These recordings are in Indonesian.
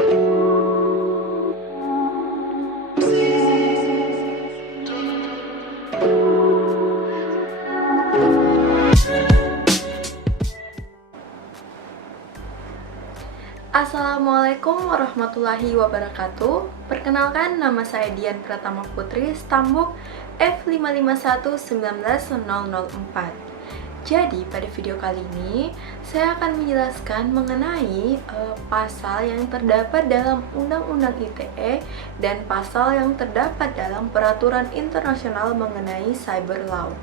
Assalamualaikum warahmatullahi wabarakatuh. Perkenalkan, nama saya Dian Pratama Putri, Stambuk F551919004. Jadi, pada video kali ini saya akan menjelaskan mengenai pasal yang terdapat dalam Undang-Undang ITE dan pasal yang terdapat dalam Peraturan Internasional mengenai Cyber Law.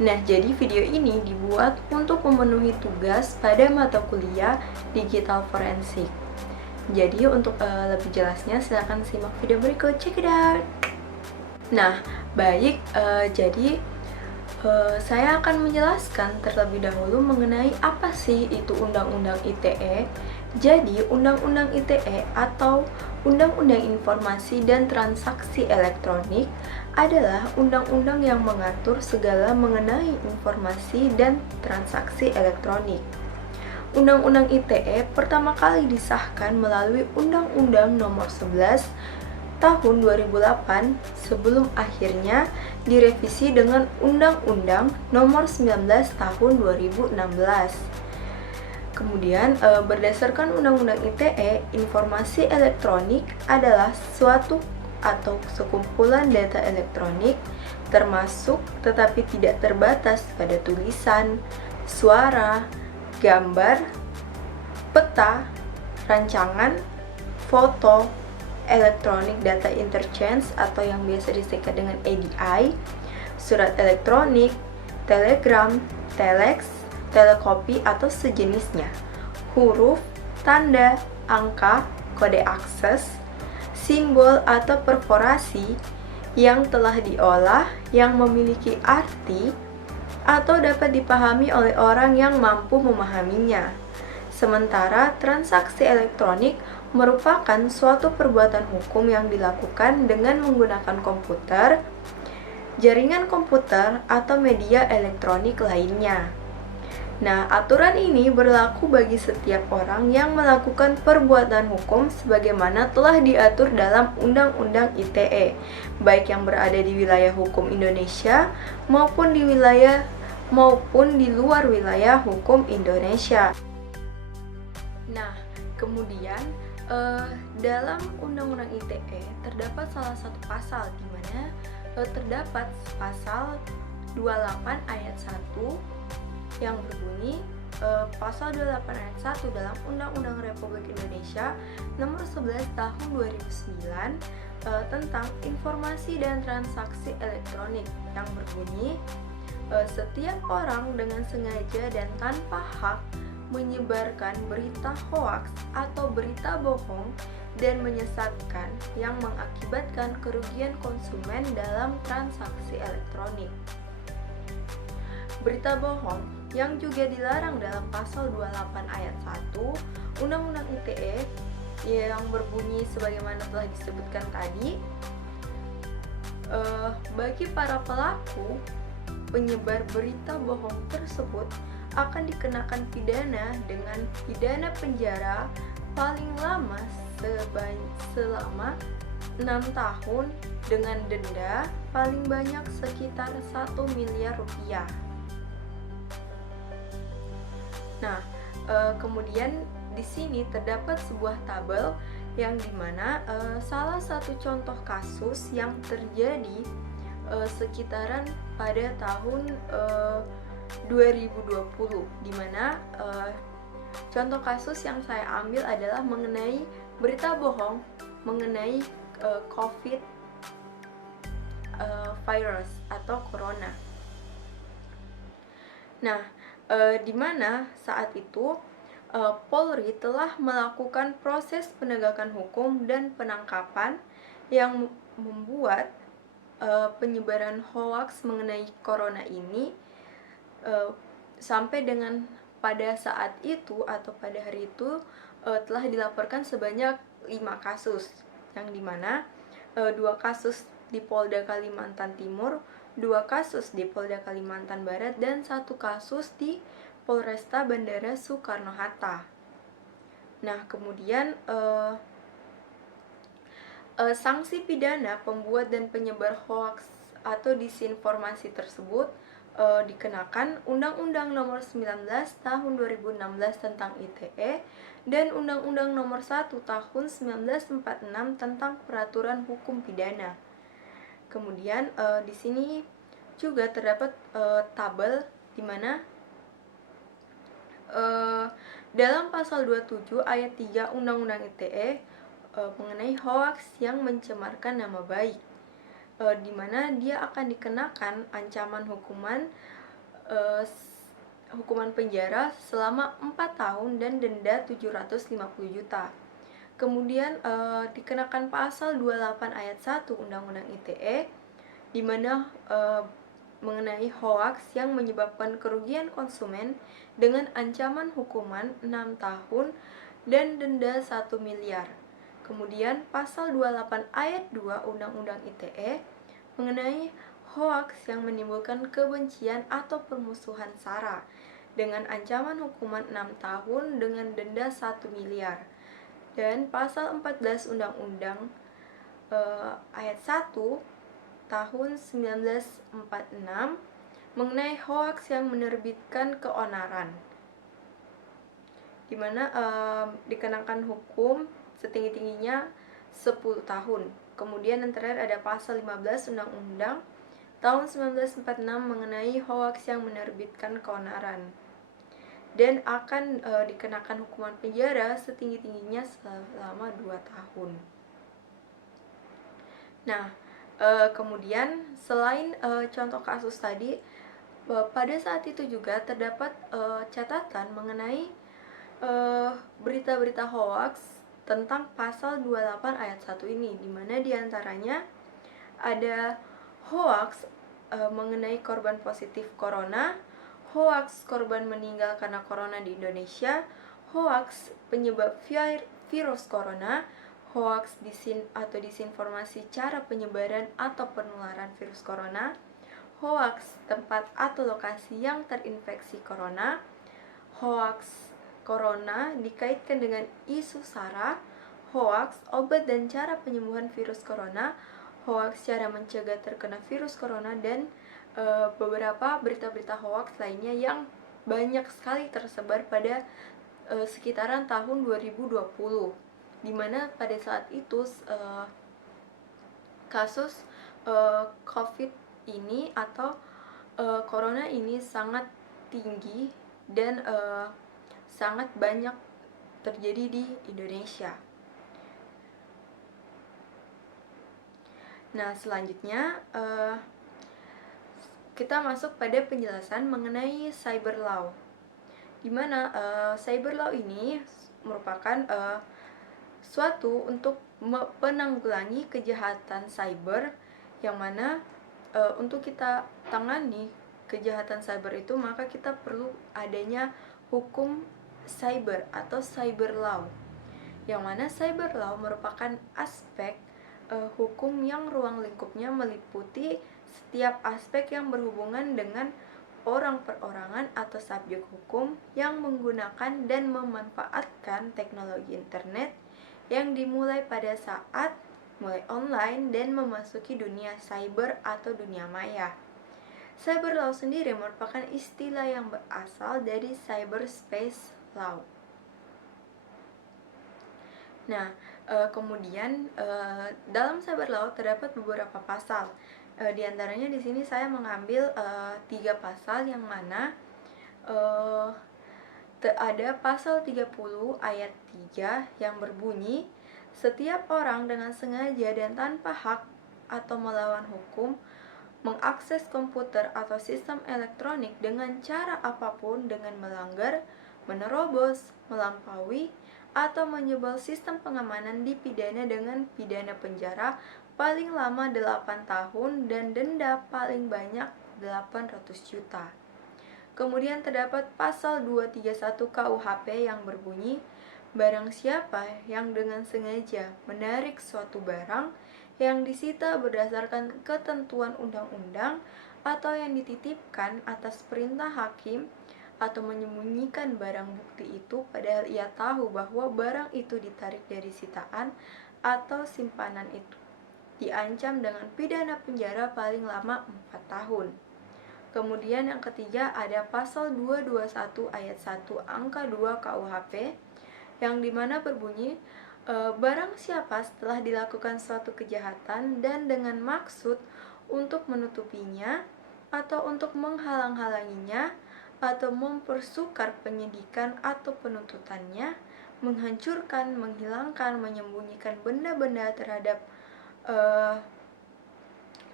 Nah, jadi video ini dibuat untuk memenuhi tugas pada mata kuliah digital forensik. Jadi untuk lebih jelasnya silahkan simak video berikut, check it out. Nah, baik, jadi saya akan menjelaskan terlebih dahulu mengenai apa sih itu Undang-Undang ITE. Jadi, Undang-Undang ITE atau Undang-Undang Informasi dan Transaksi Elektronik adalah undang-undang yang mengatur segala mengenai informasi dan transaksi elektronik. Undang-Undang ITE pertama kali disahkan melalui Undang-Undang Nomor 11 Tahun 2008 sebelum akhirnya direvisi dengan Undang-Undang Nomor 19 Tahun 2016. Kemudian berdasarkan Undang-Undang ITE, informasi elektronik adalah suatu atau sekumpulan data elektronik termasuk tetapi tidak terbatas pada tulisan, suara, gambar, peta, rancangan, foto, electronic data interchange atau yang biasa disingkat dengan EDI, surat elektronik, telegram, telex, telekopi atau sejenisnya, huruf, tanda, angka, kode akses, simbol atau perforasi yang telah diolah yang memiliki arti atau dapat dipahami oleh orang yang mampu memahaminya. Sementara transaksi elektronik merupakan suatu perbuatan hukum yang dilakukan dengan menggunakan komputer, jaringan komputer, atau media elektronik lainnya. Nah, aturan ini berlaku bagi setiap orang yang melakukan perbuatan hukum sebagaimana telah diatur dalam Undang-Undang ITE, baik yang berada di wilayah hukum Indonesia maupun di luar wilayah hukum Indonesia. Nah, kemudian dalam Undang-Undang ITE terdapat salah satu pasal di mana terdapat pasal 28 ayat 1 yang berbunyi pasal 28 ayat 1 dalam Undang-Undang Republik Indonesia Nomor 11 Tahun 2009 tentang informasi dan transaksi elektronik yang berbunyi setiap orang dengan sengaja dan tanpa hak menyebarkan berita hoaks atau berita bohong dan menyesatkan yang mengakibatkan kerugian konsumen dalam transaksi elektronik. Berita bohong yang juga dilarang dalam pasal 28 ayat 1 Undang-Undang ITE yang berbunyi sebagaimana telah disebutkan tadi, bagi para pelaku penyebar berita bohong tersebut akan dikenakan pidana dengan pidana penjara paling lama selama 6 tahun dengan denda paling banyak sekitar 1 miliar rupiah. Nah, kemudian di sini terdapat sebuah tabel yang dimana salah satu contoh kasus yang terjadi sekitaran pada tahun 2020, dimana contoh kasus yang saya ambil adalah mengenai berita bohong mengenai COVID virus atau corona. Nah, di mana saat itu Polri telah melakukan proses penegakan hukum dan penangkapan yang membuat penyebaran hoaks mengenai corona ini sampai dengan pada saat itu atau pada hari itu telah dilaporkan sebanyak 5 kasus, yang dimana 2 kasus di Polda Kalimantan Timur, 2 kasus di Polda Kalimantan Barat, dan 1 kasus di Polresta Bandara Soekarno-Hatta. Nah, kemudian Sanksi pidana pembuat dan penyebar hoaks atau disinformasi tersebut dikenakan Undang-Undang Nomor 19 Tahun 2016 tentang ITE dan Undang-Undang Nomor 1 Tahun 1946 tentang Peraturan Hukum Pidana. Kemudian di sini juga terdapat tabel di mana dalam pasal 27 ayat 3 Undang-Undang ITE mengenai hoaks yang mencemarkan nama baik, di mana dia akan dikenakan ancaman hukuman penjara selama 4 tahun dan denda 750 juta. Kemudian dikenakan pasal 28 ayat 1 Undang-Undang ITE di mana mengenai hoaks yang menyebabkan kerugian konsumen dengan ancaman hukuman 6 tahun dan denda 1 miliar. Kemudian pasal 28 ayat 2 Undang-Undang ITE mengenai hoaks yang menimbulkan kebencian atau permusuhan SARA dengan ancaman hukuman 6 tahun dengan denda 1 miliar. Dan pasal 14 Undang-Undang ayat 1 tahun 1946 mengenai hoaks yang menerbitkan keonaran, di mana dikenakan hukum setinggi-tingginya 10 tahun. Kemudian yang terakhir ada pasal 15 Undang-Undang tahun 1946 mengenai hoaks yang menerbitkan keonaran dan akan dikenakan hukuman penjara setinggi-tingginya selama 2 tahun. Nah, kemudian selain contoh kasus tadi, pada saat itu juga terdapat catatan mengenai berita-berita hoaks tentang pasal 28 ayat 1 ini, di mana diantaranya ada hoaks mengenai korban positif corona, hoaks korban meninggal karena corona di Indonesia, hoaks penyebab virus corona, hoaks disinformasi cara penyebaran atau penularan virus corona, hoaks tempat atau lokasi yang terinfeksi corona, hoaks corona dikaitkan dengan isu SARA, hoaks obat dan cara penyembuhan virus corona, hoaks cara mencegah terkena virus corona, dan beberapa berita-berita hoaks lainnya yang banyak sekali tersebar pada sekitaran tahun 2020, di mana pada saat itu kasus COVID ini atau corona ini sangat tinggi dan sangat banyak terjadi di Indonesia. Nah, selanjutnya kita masuk pada penjelasan mengenai cyber law, di mana cyber law ini merupakan suatu untuk penanggulangi kejahatan cyber, yang mana untuk kita tangani kejahatan cyber itu maka kita perlu adanya hukum cyber atau cyber law, yang mana cyber law merupakan aspek hukum yang ruang lingkupnya meliputi setiap aspek yang berhubungan dengan orang perorangan atau subjek hukum yang menggunakan dan memanfaatkan teknologi internet yang dimulai pada saat mulai online dan memasuki dunia cyber atau dunia maya. Cyber law sendiri merupakan istilah yang berasal dari cyberspace law. Nah, kemudian dalam cyber law terdapat beberapa pasal. Di antaranya di sini saya mengambil 3 pasal, yang mana ada pasal 30 ayat 3 yang berbunyi, setiap orang dengan sengaja dan tanpa hak atau melawan hukum mengakses komputer atau sistem elektronik dengan cara apapun dengan melanggar, menerobos, melampaui, atau menyebal sistem pengamanan dipidana dengan pidana penjara paling lama 8 tahun dan denda paling banyak 800 juta. Kemudian terdapat pasal 231 KUHP yang berbunyi, barang siapa yang dengan sengaja menarik suatu barang yang disita berdasarkan ketentuan undang-undang atau yang dititipkan atas perintah hakim atau menyembunyikan barang bukti itu padahal ia tahu bahwa barang itu ditarik dari sitaan atau simpanan itu, diancam dengan pidana penjara paling lama 4 tahun. Kemudian yang ketiga ada pasal 221 ayat 1 angka 2 KUHP yang dimana berbunyi barang siapa setelah dilakukan suatu kejahatan dan dengan maksud untuk menutupinya atau untuk menghalang-halanginya atau mempersukar penyidikan atau penuntutannya, menghancurkan, menghilangkan, menyembunyikan benda-benda terhadap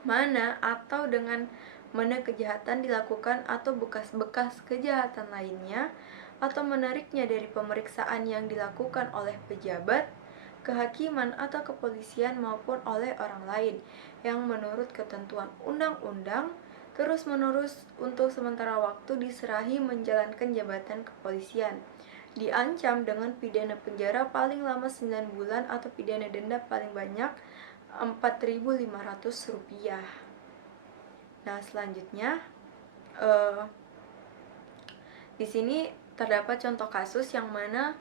mana atau dengan mana kejahatan dilakukan atau bekas-bekas kejahatan lainnya atau menariknya dari pemeriksaan yang dilakukan oleh pejabat, kehakiman atau kepolisian maupun oleh orang lain yang menurut ketentuan undang-undang terus-menerus untuk sementara waktu diserahi menjalankan jabatan kepolisian, diancam dengan pidana penjara paling lama 9 bulan atau pidana denda paling banyak Rp4.500. Nah, selanjutnya di sini terdapat contoh kasus yang mana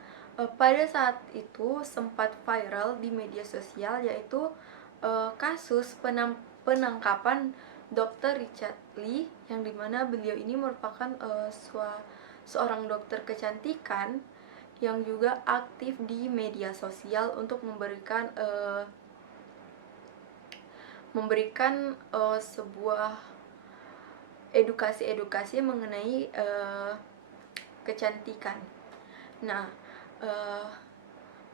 pada saat itu sempat viral di media sosial, yaitu kasus penangkapan Dr. Richard Lee, yang dimana beliau ini merupakan seorang dokter kecantikan yang juga aktif di media sosial untuk memberikan sebuah edukasi mengenai kecantikan. Nah,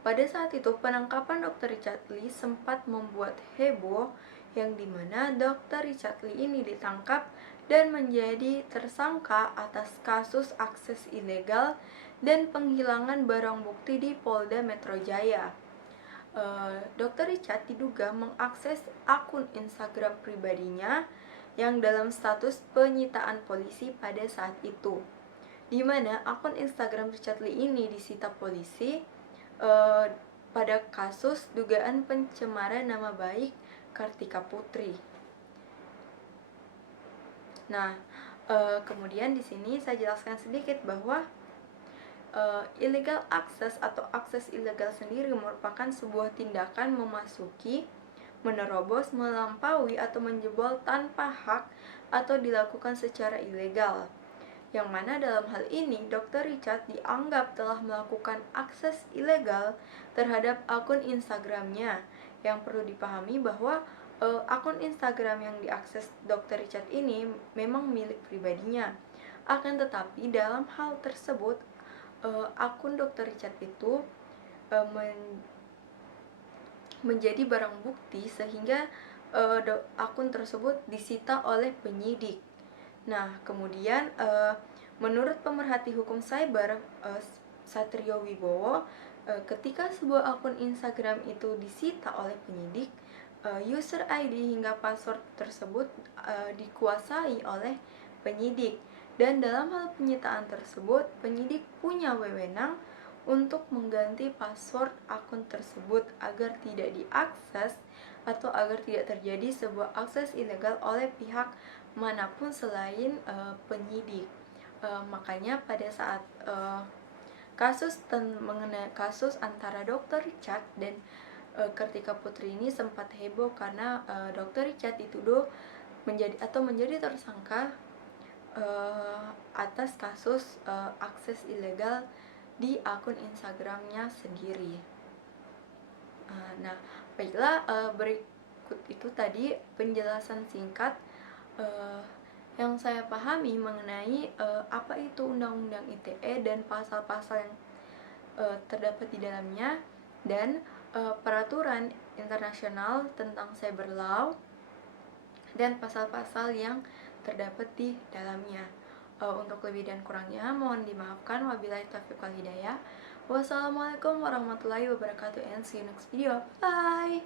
pada saat itu penangkapan Dr. Richard Lee sempat membuat heboh, yang dimana Dr. Richard Lee ini ditangkap dan menjadi tersangka atas kasus akses ilegal dan penghilangan barang bukti di Polda Metro Jaya. Dr. Richard diduga mengakses akun Instagram pribadinya yang dalam status penyitaan polisi pada saat itu, di mana akun Instagram Richard Lee ini disita polisi pada kasus dugaan pencemaran nama baik Kartika Putri. Nah, kemudian di sini saya jelaskan sedikit bahwa illegal access atau akses ilegal sendiri merupakan sebuah tindakan memasuki, menerobos, melampaui, atau menjebol tanpa hak atau dilakukan secara ilegal. Yang mana dalam hal ini Dr. Richard dianggap telah melakukan akses ilegal terhadap akun Instagramnya. Yang perlu dipahami bahwa akun Instagram yang diakses Dr. Richard ini memang milik pribadinya. Akan tetapi dalam hal tersebut akun Dr. Richard itu menjadi barang bukti sehingga akun tersebut disita oleh penyidik. Nah, kemudian menurut pemerhati hukum cyber Satrio Wibowo, ketika sebuah akun Instagram itu disita oleh penyidik, user ID hingga password tersebut dikuasai oleh penyidik. Dan dalam hal penyitaan tersebut, penyidik punya wewenang untuk mengganti password akun tersebut agar tidak diakses atau agar tidak terjadi sebuah akses ilegal oleh pihak manapun selain penyidik. Makanya pada saat mengenai kasus antara Dr. Richard dan Kartika Putri ini sempat heboh karena Dr. Richard dituduh menjadi tersangka atas kasus akses ilegal di akun Instagramnya sendiri. Nah, baiklah, berikut itu tadi penjelasan singkat yang saya pahami mengenai apa itu Undang-Undang ITE dan pasal-pasal yang terdapat di dalamnya, dan peraturan internasional tentang cyber law dan pasal-pasal yang terdapat di dalamnya. Untuk lebih dan kurangnya mohon dimaafkan. Wabillahi taufiq wal hidayah. Wassalamualaikum warahmatullahi wabarakatuh, and see you next video. Bye.